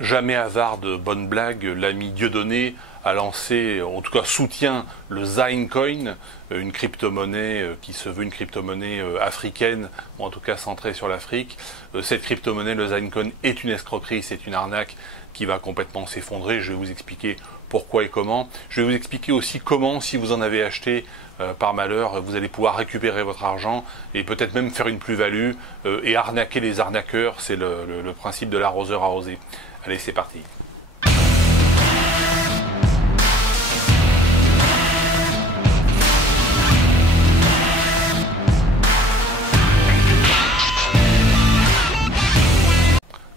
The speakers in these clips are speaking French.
Jamais hasard de bonne blague, l'ami Dieudonné a lancé, en tout cas soutient le Zinecoin, une crypto-monnaie qui se veut une crypto-monnaie africaine, ou en tout cas centrée sur l'Afrique. Cette crypto-monnaie, le Zinecoin, est une escroquerie, c'est une arnaque qui va complètement s'effondrer. Je vais vous expliquer pourquoi et comment. Je vais vous expliquer aussi comment, si vous en avez acheté par malheur, vous allez pouvoir récupérer votre argent et peut-être même faire une plus-value et arnaquer les arnaqueurs. C'est le principe de l'arroseur arrosé. Allez, c'est parti.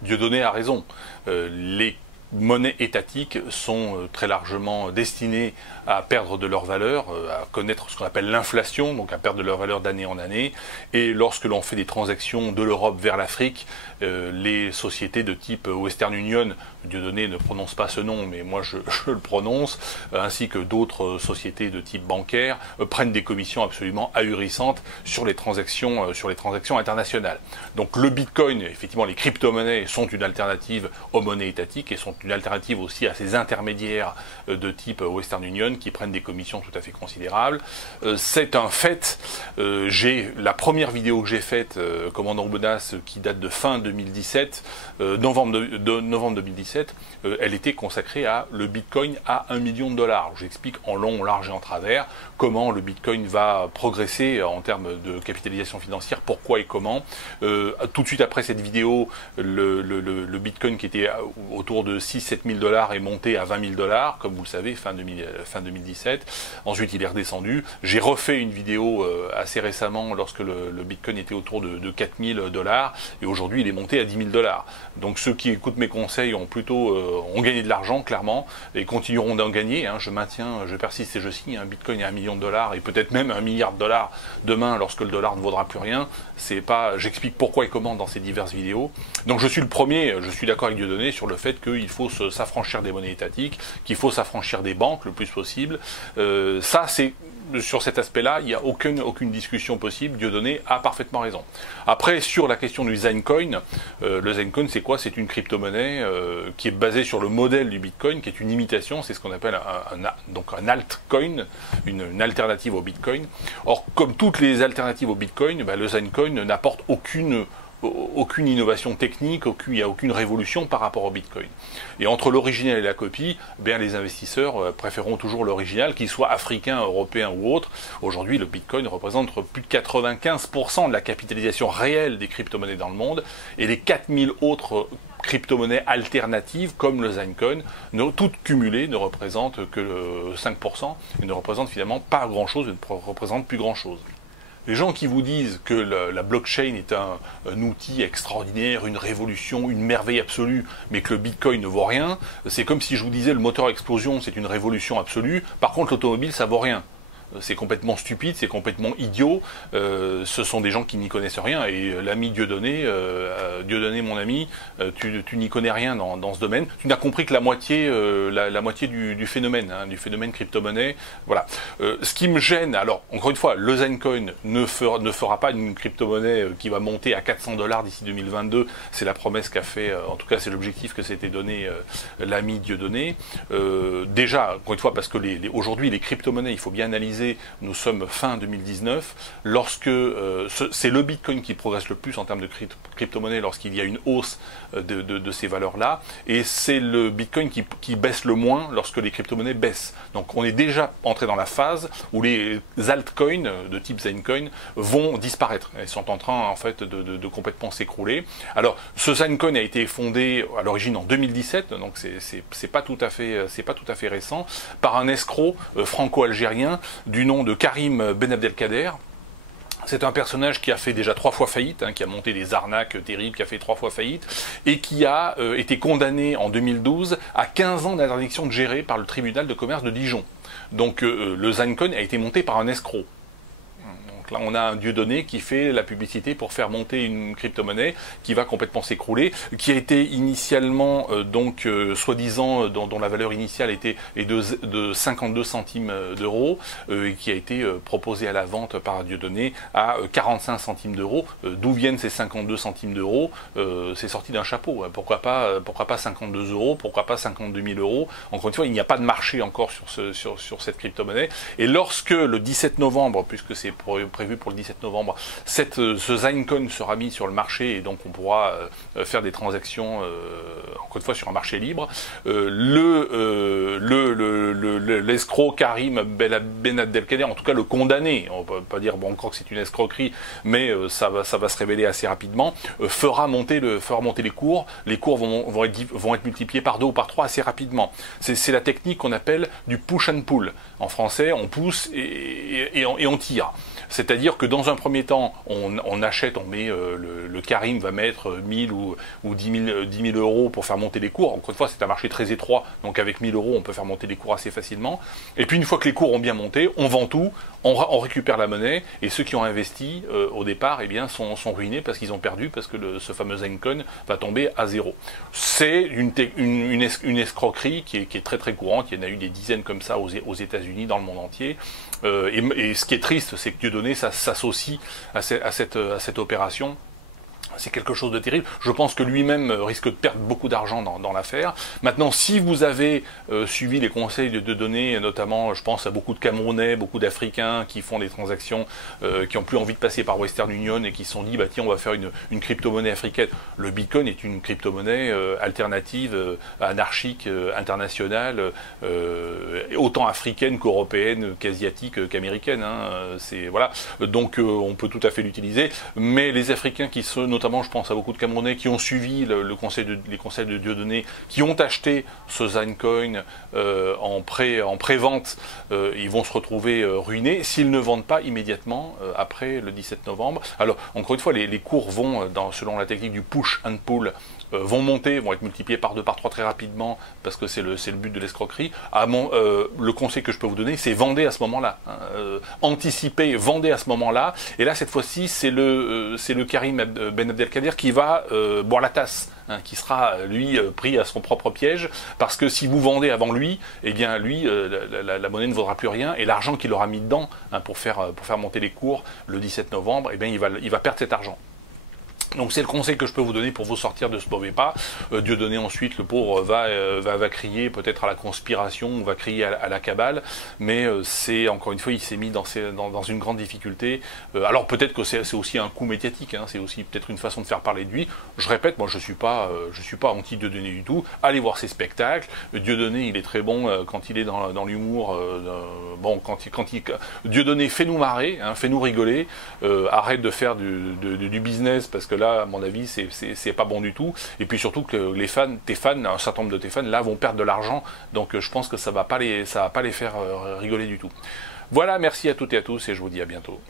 Dieudonné a raison. Les monnaies étatiques sont très largement destinées à perdre de leur valeur, à connaître ce qu'on appelle l'inflation, donc à perdre de leur valeur d'année en année. Et lorsque l'on fait des transactions de l'Europe vers l'Afrique, les sociétés de type Western Union, Dieudonné ne prononce pas ce nom, mais moi je le prononce, ainsi que d'autres sociétés de type bancaire, prennent des commissions absolument ahurissantes sur les transactions internationales. Donc le Bitcoin, effectivement, les crypto-monnaies sont une alternative aux monnaies étatiques et sont une alternative aussi à ces intermédiaires de type Western Union qui prennent des commissions tout à fait considérables. C'est un fait. La première vidéo que j'ai faite, Commandant Bonas, qui date de fin 2017, novembre 2017, elle était consacrée à le Bitcoin à $1 million. J'explique en long, en large et en travers comment le Bitcoin va progresser en termes de capitalisation financière, pourquoi et comment. Tout de suite après cette vidéo, le Bitcoin qui était autour de 6-7 000 $ est monté à 20 000 $, comme vous le savez, fin 2017. Ensuite, il est redescendu. J'ai refait une vidéo assez récemment lorsque le Bitcoin était autour de 4 000 $, et aujourd'hui, il est monté à 10 000 $. Donc ceux qui écoutent mes conseils ont gagné de l'argent, clairement, et continueront d'en gagner. Je persiste et je signe. Bitcoin à $1 million et peut-être même $1 milliard demain lorsque le dollar ne vaudra plus rien. J'explique pourquoi et comment dans ces diverses vidéos. Donc je suis le premier, je suis d'accord avec Dieudonné sur le fait qu'il faut s'affranchir des monnaies étatiques, qu'il faut s'affranchir des banques le plus possible. Sur cet aspect-là, il n'y a aucune discussion possible. Dieudonné a parfaitement raison. Après, sur la question du Zinecoin, le Zinecoin, c'est quoi? C'est une crypto-monnaie qui est basée sur le modèle du Bitcoin, qui est une imitation, c'est ce qu'on appelle un altcoin, une alternative au Bitcoin. Or, comme toutes les alternatives au Bitcoin, le Zinecoin n'apporte aucune innovation technique, il n'y a aucune révolution par rapport au Bitcoin. Et entre l'original et la copie, les investisseurs préféreront toujours l'original, qu'il soit africain, européen ou autre. Aujourd'hui, le Bitcoin représente plus de 95% de la capitalisation réelle des crypto-monnaies dans le monde, et les 4000 autres crypto-monnaies alternatives, comme le Zinecoin, toutes cumulées ne représentent que 5%, et ne représentent finalement pas grand-chose, ne représentent plus grand-chose. Les gens qui vous disent que la blockchain est un outil extraordinaire, une révolution, une merveille absolue, mais que le Bitcoin ne vaut rien, c'est comme si je vous disais le moteur à explosion c'est une révolution absolue, par contre l'automobile ça vaut rien. C'est complètement stupide, c'est complètement idiot, ce sont des gens qui n'y connaissent rien, et l'ami Dieudonné, mon ami, tu n'y connais rien dans ce domaine, tu n'as compris que la moitié du phénomène, du phénomène crypto-monnaie, voilà. Ce qui me gêne, alors, encore une fois, le Zinecoin ne fera pas une crypto-monnaie qui va monter à 400 $ d'ici 2022, c'est la promesse qu'a fait, en tout cas c'est l'objectif que s'était donné l'ami Dieudonné. Déjà, encore une fois, parce que aujourd'hui les crypto-monnaies, il faut bien analyser. Nous sommes fin 2019, lorsque c'est le Bitcoin qui progresse le plus en termes de crypto-monnaie lorsqu'il y a une hausse de ces valeurs-là, et c'est le Bitcoin qui baisse le moins lorsque les crypto-monnaies baissent. Donc on est déjà entré dans la phase où les altcoins de type Zinecoin vont disparaître. Elles sont en train en fait de complètement s'écrouler. Alors ce Zinecoin a été fondé à l'origine en 2017, donc c'est pas tout à fait récent, par un escroc franco-algérien du nom de Karim Ben Abdelkader. C'est un personnage qui a fait déjà 3 fois faillite, qui a monté des arnaques terribles, qui a fait 3 fois faillite, et qui a été condamné en 2012 à 15 ans d'interdiction de gérer par le tribunal de commerce de Dijon. Donc le Zinecoin a été monté par un escroc. Là, on a un Dieudonné qui fait la publicité pour faire monter une crypto-monnaie qui va complètement s'écrouler, qui a été initialement, soi-disant, dont la valeur initiale est de 52 centimes d'euros, qui a été proposé à la vente par Dieudonné à 45 centimes d'euros. D'où viennent ces 52 centimes d'euros? C'est sorti d'un chapeau. Pourquoi pas 52 euros? Pourquoi pas 52 000 euros? Encore une fois, il n'y a pas de marché encore sur cette crypto-monnaie. Et lorsque le 17 novembre, puisque c'est prévu pour le 17 novembre, ce Zinecoin sera mis sur le marché et donc on pourra faire des transactions, encore une fois, sur un marché libre, l'escroc Karim Ben Abdelkader, en tout cas le condamné, on ne peut pas dire encore que c'est une escroquerie, mais ça va se révéler assez rapidement, fera monter les cours. Les cours vont être multipliés par 2 ou par 3 assez rapidement. C'est la technique qu'on appelle du push and pull. En français, on pousse et on tire. C'est-à-dire que dans un premier temps, on achète, on met, le Karim va mettre 1000 ou 10 000 euros pour faire monter les cours. Encore une fois, c'est un marché très étroit, donc avec 1000 euros, on peut faire monter les cours assez facilement. Et puis une fois que les cours ont bien monté, on vend tout, on récupère la monnaie, et ceux qui ont investi au départ, eh bien, sont ruinés parce qu'ils ont perdu, parce que ce fameux Zinecoin va tomber à zéro. C'est une escroquerie qui est très très courante. Il y en a eu des dizaines comme ça aux États-Unis, dans le monde entier. Et ce qui est triste, c'est que Dieudonné s'associe à cette opération. C'est quelque chose de terrible. Je pense que lui-même risque de perdre beaucoup d'argent dans l'affaire. Maintenant, si vous avez suivi les conseils de Dieudonné, notamment, je pense à beaucoup de Camerounais, beaucoup d'Africains qui font des transactions, qui n'ont plus envie de passer par Western Union et qui se sont dit, bah tiens, on va faire une crypto-monnaie africaine. Le Bitcoin est une crypto-monnaie alternative, anarchique, internationale, autant africaine qu'européenne, qu'asiatique, qu'américaine. Voilà. Donc, on peut tout à fait l'utiliser. Mais les Africains qui sont notamment, je pense à beaucoup de Camerounais qui ont suivi les conseils de Dieudonné, qui ont acheté ce Zinecoin en pré-vente, ils vont se retrouver ruinés s'ils ne vendent pas immédiatement après le 17 novembre. Alors, encore une fois, les cours vont, selon la technique du push and pull, vont monter, vont être multipliés par 2, par 3 très rapidement, parce que c'est le but de l'escroquerie. Le conseil que je peux vous donner, c'est vendez à ce moment-là. Anticipez, vendez à ce moment-là. Et là, cette fois-ci, c'est le Karim Ben Abdelkader qui va boire la tasse, qui sera, lui, pris à son propre piège, parce que si vous vendez avant lui, eh bien, lui, la monnaie ne vaudra plus rien, et l'argent qu'il aura mis dedans pour faire monter les cours le 17 novembre, eh bien, il va perdre cet argent. Donc c'est le conseil que je peux vous donner pour vous sortir de ce mauvais pas. Dieudonné ensuite, le pauvre, va crier peut-être à la conspiration, ou va crier à la cabale, mais c'est, encore une fois, il s'est mis dans une grande difficulté. Alors peut-être que c'est aussi un coup médiatique, c'est aussi peut-être une façon de faire parler de lui. Je répète, moi je suis pas anti-Dieudonné du tout. Allez voir ses spectacles. Dieudonné, il est très bon quand il est dans l'humour. Dieudonné, fais-nous marrer, fais-nous rigoler. Arrête de faire du business, parce que là, à mon avis, c'est pas bon du tout. Et puis surtout que tes fans, un certain nombre de tes fans, là, vont perdre de l'argent. Donc je pense que ça va pas les faire rigoler du tout. Voilà, merci à toutes et à tous, et je vous dis à bientôt.